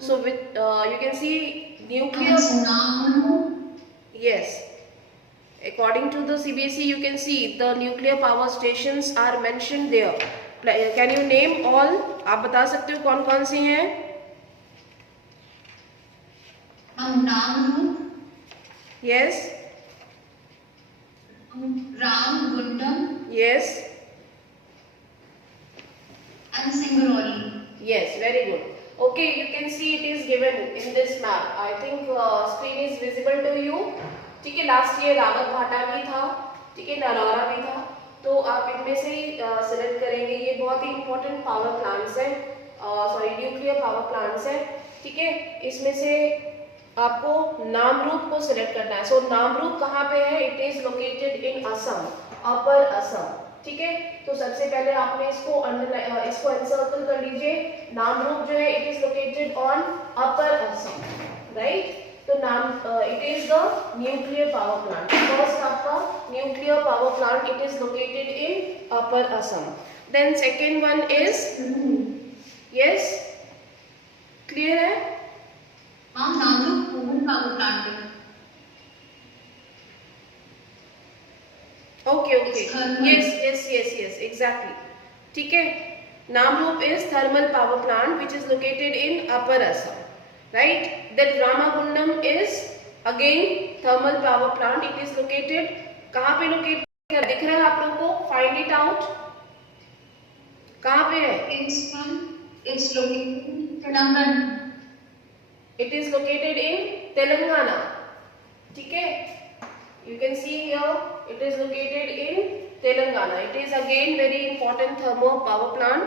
So with you can see nuclear. Yes. According to the CBSE, you can see the nuclear power stations are mentioned there. Can you name all? आप बता सकते हो कौन कौन से हैं? Namrup. Yes. Ramagundam. Yes. And Singrauli. Yes, very good. Okay, you can see it is given in this map. I think screen is visible to you. ठीक है, लास्ट ईयर रावत भाटा भी था, ठीक है, नरौरा भी था, तो आप इनमें से सिलेक्ट करेंगे. ये बहुत ही इंपॉर्टेंट पावर प्लांट्स है, सॉरी न्यूक्लियर पावर प्लांट्स है. ठीक है, इसमें से आपको नामरूप को सिलेक्ट करना है. सो नामरूप कहाँ पे है? It is located in Assam, upper Assam. ठीक है, तो सबसे पहले आपने इसको इसको एनसर्कल कर लीजिए. नामरूप जो है it is located on upper Assam, right. तो नाम it is the nuclear power plant. First आपका nuclear power plant it is located in upper Assam. Then second one is, yes clear है? हाँ, नामरूप थर्मल पावर प्लांट है. Okay okay, yes yes yes yes exactly. ठीक है, Namrup is thermal power plant which is located in upper Assam, right. Then Ramagundam is again thermal power plant. It is located कहाँ पे? Locate दिख रहा है आप लोगों को? Find it out. कहाँ पे है? It's located in Telangana. It is located in Telangana. ठीक है, you can see here it is located in Telangana. It is again very important thermal power plant.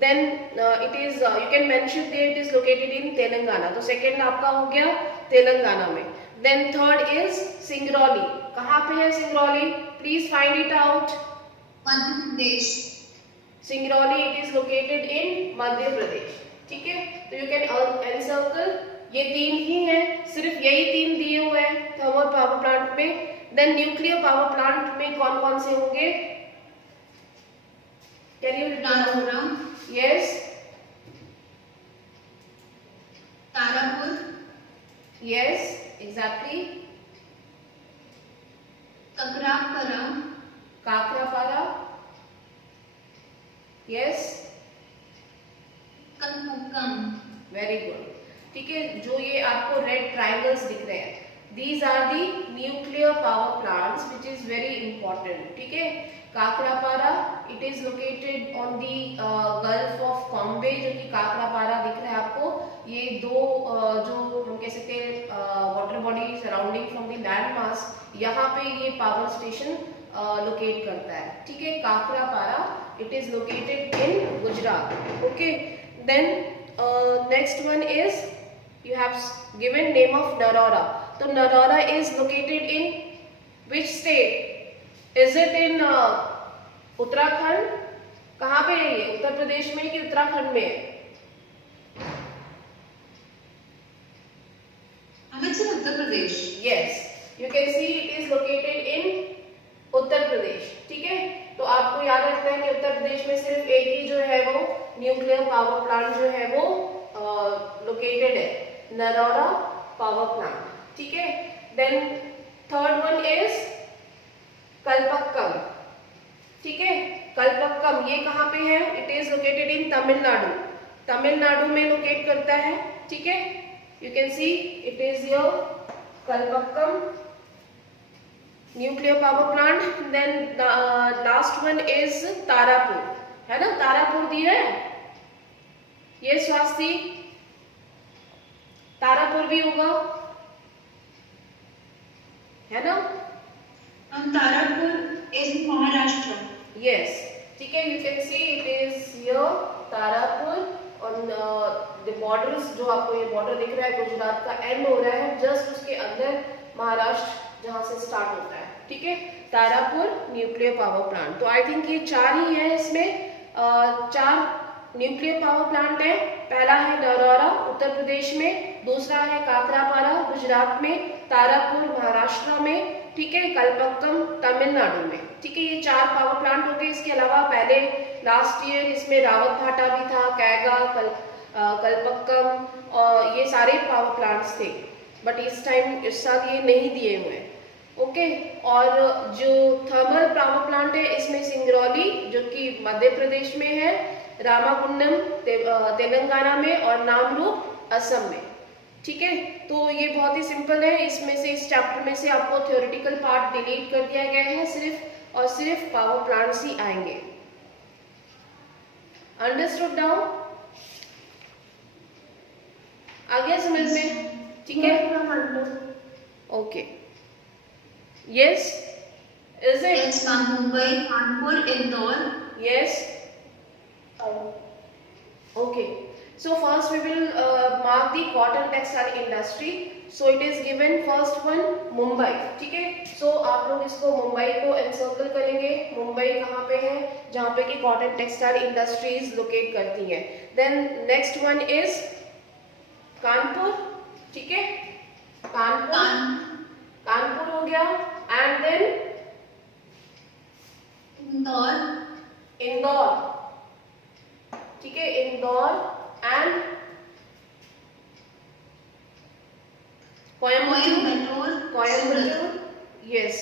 Then it is you can mention there it is located in Telangana. तो second आपका हो गया तेलंगाना में. Then third is Singrauli. कहाँ पे है Singrauli? Please find it out. Madhya Pradesh. Singrauli it is located in Madhya Pradesh. ठीक है, तो you can encircle. ये तीन ही हैं, सिर्फ यही तीन दिए हुए हैं थर्मल पावर प्लांट में. देन न्यूक्लियर पावर प्लांट में कौन कौन से होंगे? Can you Narora. Yes. Tarapur. Yes exactly. Kakrapar. Kakrapar. Yes. Kalpakkam. Very good. ठीक है, जो ये आपको रेड ट्राइंगल्स दिख रहे हैं, these are the nuclear power plants which is very important. ठीक है, Kakrapar it is located on the Gulf of Cambay, जो कि काकरापारा दिख रहा है आपको. ये दो जो हम कह सकते हैं water body surrounding from the land mass, यहाँ पे ये पावर स्टेशन लोकेट करता है. ठीक है, Kakrapar it is located in Gujarat. Okay, then next one is you have given name of Narora. So Narora is located in which state? Is it in Uttarakhand? कहाँ पे है ये? उत्तर प्रदेश में कि उत्तराखंड में है? Uttar Pradesh. Yes, you can see it is located in उत्तर प्रदेश. ठीक है, तो आपको याद रखना है कि उत्तर प्रदेश में सिर्फ एक ही जो है वो न्यूक्लियर पावर प्लांट जो है वो लोकेटेड है, नरौरा पावर प्लांट. ठीक है, then third one is Kalpakkam. ठीक है, कलपक्कम ये कहाँ पे है? It is located in Tamil Nadu. Tamil Nadu में लोकेट करता है. ठीक है, you can see it is your Kalpakkam nuclear power plant. Then last one is Tarapur, है ना? तारापुर दिया है ये स्वास्थ्य. तारापुर भी होगा, है ना? तारापुर इज महाराष्ट्र. यस, ठीक है, you can see it is your Tarapur. और द बॉर्डर्स जो आपको ये बॉर्डर दिख रहा है गुजरात का एंड हो रहा है, जस्ट उसके अंदर महाराष्ट्र जहां से स्टार्ट होता है. ठीक है, तारापुर न्यूक्लियर पावर प्लांट. तो आई थिंक ये चार ही है, इसमें चार न्यूक्लियर पावर प्लांट है. पहला है नरौरा उत्तर प्रदेश में, दूसरा है काकरापारा गुजरात में, तारापुर महाराष्ट्र में, ठीक है, कलपक्कम तमिलनाडु में. ठीक है, ये चार पावर प्लांट हो गए. इसके अलावा पहले लास्ट ईयर इसमें रावत भाटा भी था, कैगा, कलपक्कम और ये सारे पावर प्लांट्स थे, बट इस साल ये नहीं दिए हुए हैं। ओके, और जो थर्मल पावर प्लांट है इसमें सिंगरौली जो कि मध्य प्रदेश में है, रामागुंडम तेलंगाना में और नामरूप असम में। ठीक है, तो ये बहुत ही सिंपल है। इसमें से इस चैप्टर में से आपको थ्योरेटिकल पार्ट डिलीट कर दिया गया है, सिर्फ और सिर्फ पावर प्लांट्स ही आएंगे। Understood now? आ गया समझ में? ठीक है, okay, yes, is it? Yes, ma'am. Mumbai, Kanpur, Indore. Yes. Okay. So first we will mark the cotton textile industry. So it is given first one Mumbai. ठीक है? So आप लोग इसको मुंबई को एनसर्कल करेंगे। मुंबई कहाँ पे है? जहाँ पे कि कॉटन टेक्सटाइल इंडस्ट्रीज लोकेट करती हैं। Then next one is Kanpur. ठीक है? कानपुर हो गया। And then Indore. ठीक है, Indore and Coimbatore, yes,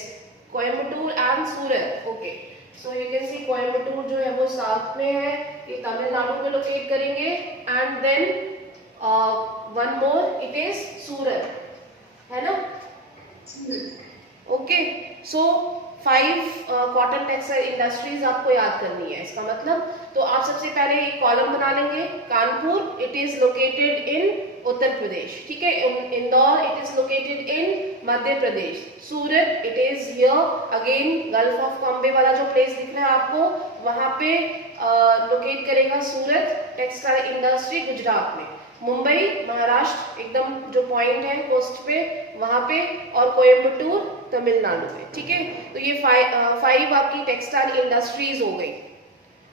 Coimbatore and Surat. Okay, so you can सी कोयम्बटूर जो है वो साउथ में है, ये तमिलनाडु में लोकेट करेंगे। And then one more, it is Surat, है ना? Okay, so 5 cotton textile industries आपको याद करनी है। इसका मतलब तो आप सबसे पहले एक कॉलम बना लेंगे। Kanpur, it is located in Uttar Pradesh. ठीक है, Indore, it is located in Madhya Pradesh. Surat, it is here again, gulf of Bombay वाला जो प्लेस दिख रहा है आपको, वहां पे लोकेट करेगा सूरत टेक्सटाइल इंडस्ट्री गुजरात में। मुंबई, महाराष्ट्र, एकदम जो पॉइंट है कोस्ट पे वहां पे, और कोयम्बटूर तमिलनाडु में। ठीक है, तो ये 5 आपकी टेक्सटाइल इंडस्ट्रीज हो गई।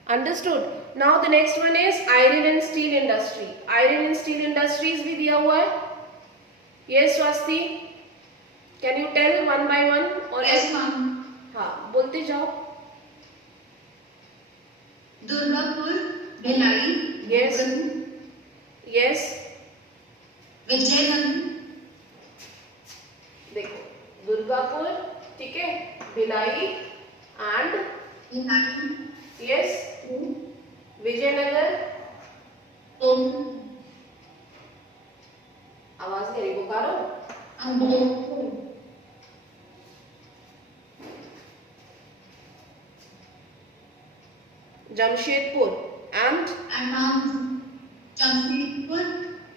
Understood? Now the next one is iron and steel industry. Iron and steel industries भी दिया हुआ है। Yes Swati, can you tell one by one? और Yes, ma'am. हाँ, बोलते जाओ। Durgapur, Bhilai. Yes. Yes, Vijayanagar. देखो, दुर्गापुर, ठीक है, भिलाई एंड यस, विजयनगर। आवाज नहीं आ रही, Bokaro, Jamshedpur and Jamshedpur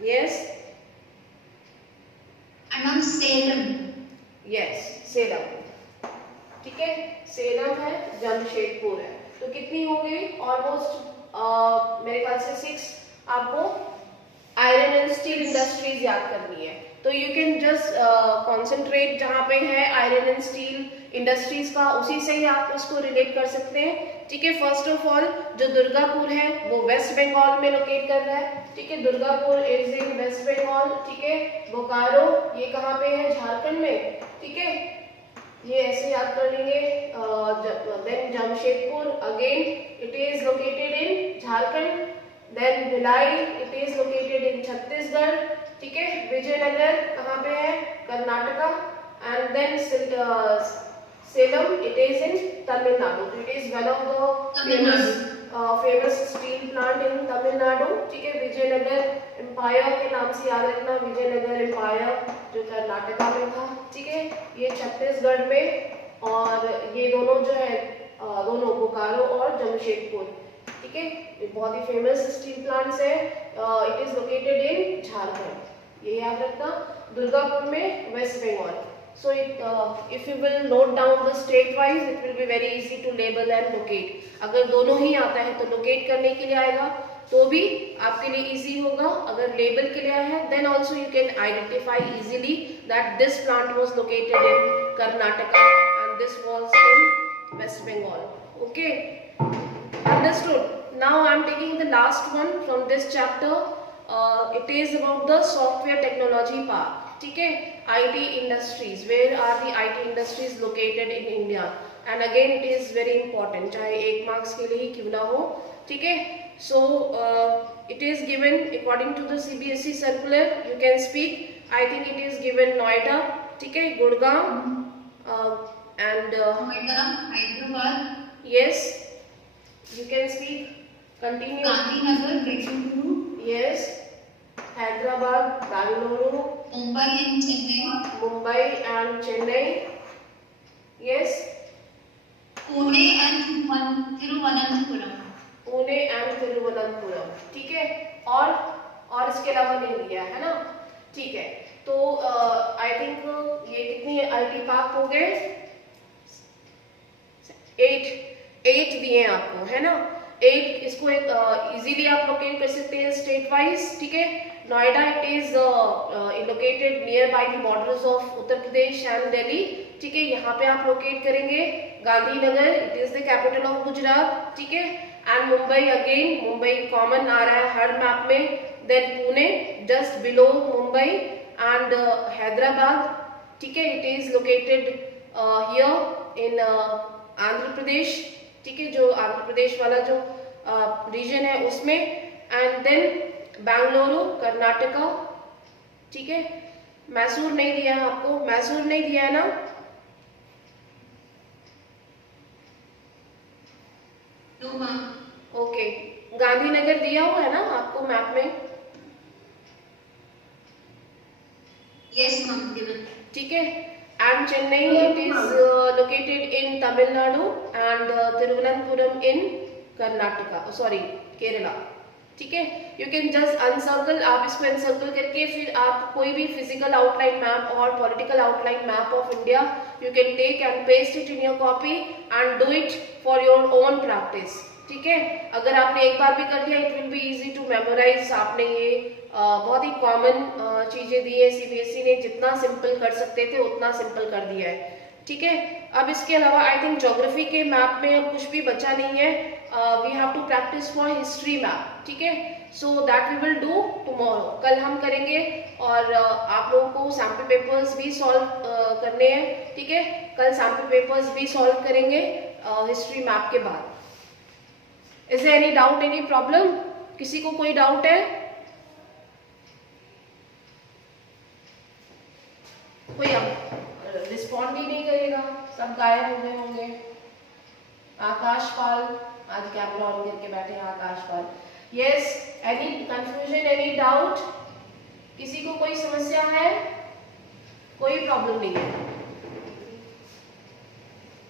yes, and Salem. Yes, Salem. ठीक है, सेलम है, जमशेदपुर है। तो कितनी हो गई? ऑलमोस्ट मेरे ख्याल से 6 आपको आयरन एंड स्टील इंडस्ट्रीज याद करनी है। तो यू कैन जस्ट कॉन्सेंट्रेट जहाँ पे है आयरन एंड स्टील इंडस्ट्रीज का, उसी से ही आप उसको रिलेट कर सकते हैं। ठीक है, फर्स्ट ऑफ ऑल जो दुर्गापुर है वो वेस्ट बंगाल में लोकेट कर रहा है। ठीक है, Durgapur is in west Bengal. ठीक है, बोकारो ये कहाँ पे है? झारखंड में। ठीक है, ये ऐसे याद कर लेंगे। Then Jamshedpur again it is located in Jharkhand. Then Bhilai it is located in Chhattisgarh. ठीक है, विजयनगर कहाँ पे है? Karnataka. And then Salem, it is in Tamil Nadu. It is one of the famous steel plant in Tamil Nadu. ठीक है, विजयनगर एम्पायर के नाम से याद रखना, विजयनगर एम्पायर जो कर्नाटका में था। ठीक है, ये छत्तीसगढ़ में, और ये दोनों जो है दोनों बोकारो और जमशेदपुर। ठीक है, ये बहुत ही फेमस स्टील प्लांट्स है। It is located in Jharkhand, ये याद रखना। दुर्गापुर में west Bengal. So if you will note down the state wise, it will be very easy to label and locate. अगर दोनों ही आता है तो locate करने के लिए आएगा तो भी आपके लिए easy होगा। अगर label के लिए है then also you can identify easily that this plant was located in Karnataka and this was in West Bengal. Okay, understood? Now I am taking the last one from this chapter. It is about the software technology part. ठीक है, IT industries, where are the IT industries located in India? And again it is very important, चाहे 1 marks के लिए ही क्यों ना हो, ठीक है। So it is given according to the CBSE circular, you can speak. I think it is given Noida, ठीक है, Gurgaon and Noida, Hyderabad, yes, you can speak, continue. Gandhinagar, Bengaluru, Yes, Hyderabad, Bangalore, Mumbai and Chennai, Mumbai and Chennai. Yes, Pune and Thiruvananthapuram, Pune and Thiruvananthapuram, ठीक है। और इसके अलावा नहीं दिया है ना, ठीक है। तो आई थिंक ये कितनी IT पार्क हो गए, 8 दिए हैं आपको, है ना। 8 इसको एक इजीली आप लोकेट कर सकते हैं स्टेट वाइज, ठीक है। Noida it is located near by the borders of Uttar Pradesh and Delhi, ठीक है, यहाँ पे आप लोकेट करेंगे। Gandhinagar it is the capital of Gujarat, ठीक है। And Mumbai, again Mumbai common आ रहा है हर मैप में। Then Pune just below Mumbai and Hyderabad, ठीक है, it is located here in Andhra Pradesh, ठीक है, जो आंध्र प्रदेश वाला जो रीजन है उसमें। एंड देन बेंगलुरु, कर्नाटका, ठीक है। मैसूर नहीं दिया है आपको, मैसूर नहीं दिया है ना, ओके। गांधीनगर दिया हुआ है ना आपको मैप में, यस मैम, गिवन, ठीक है। And Chennai it is located in Tamil Nadu and Thiruvananthapuram in Karnataka, sorry Kerala, ठीक है। यू कैन जस्ट अनसर्कल, आप इसको अनसर्कल करके फिर आप कोई भी फिजिकल आउटलाइन मैप और political outline map of India you can take and paste it in your copy and do it for your own practice, ठीक है। अगर आपने एक बार भी कर लिया it will be easy to memorise. आपने ये बहुत ही कॉमन चीजें दी है, CBSE ने जितना सिंपल कर सकते थे उतना सिंपल कर दिया है, ठीक है। अब इसके अलावा आई थिंक ज्योग्राफी के मैप में अब कुछ भी बचा नहीं है, we have to practise for history map, ठीक है। So that we will do tomorrow, कल हम करेंगे। और आप लोगों को सैम्पल पेपर्स भी सॉल्व करने हैं, ठीक है, कल सैम्पल पेपर्स भी सॉल्व करेंगे हिस्ट्री मैप के बाद। Is there any doubt, any problem, किसी को कोई डाउट है? कोई अब रिस्पॉन्ड ही नहीं करेगा, सब गायब हो गए होंगे। आकाश पाल, आज कैमरा ऑन करके बैठे हैं Akash Pal. Yes, any confusion, any doubt, किसी को कोई समस्या है? कोई प्रॉब्लम नहीं है।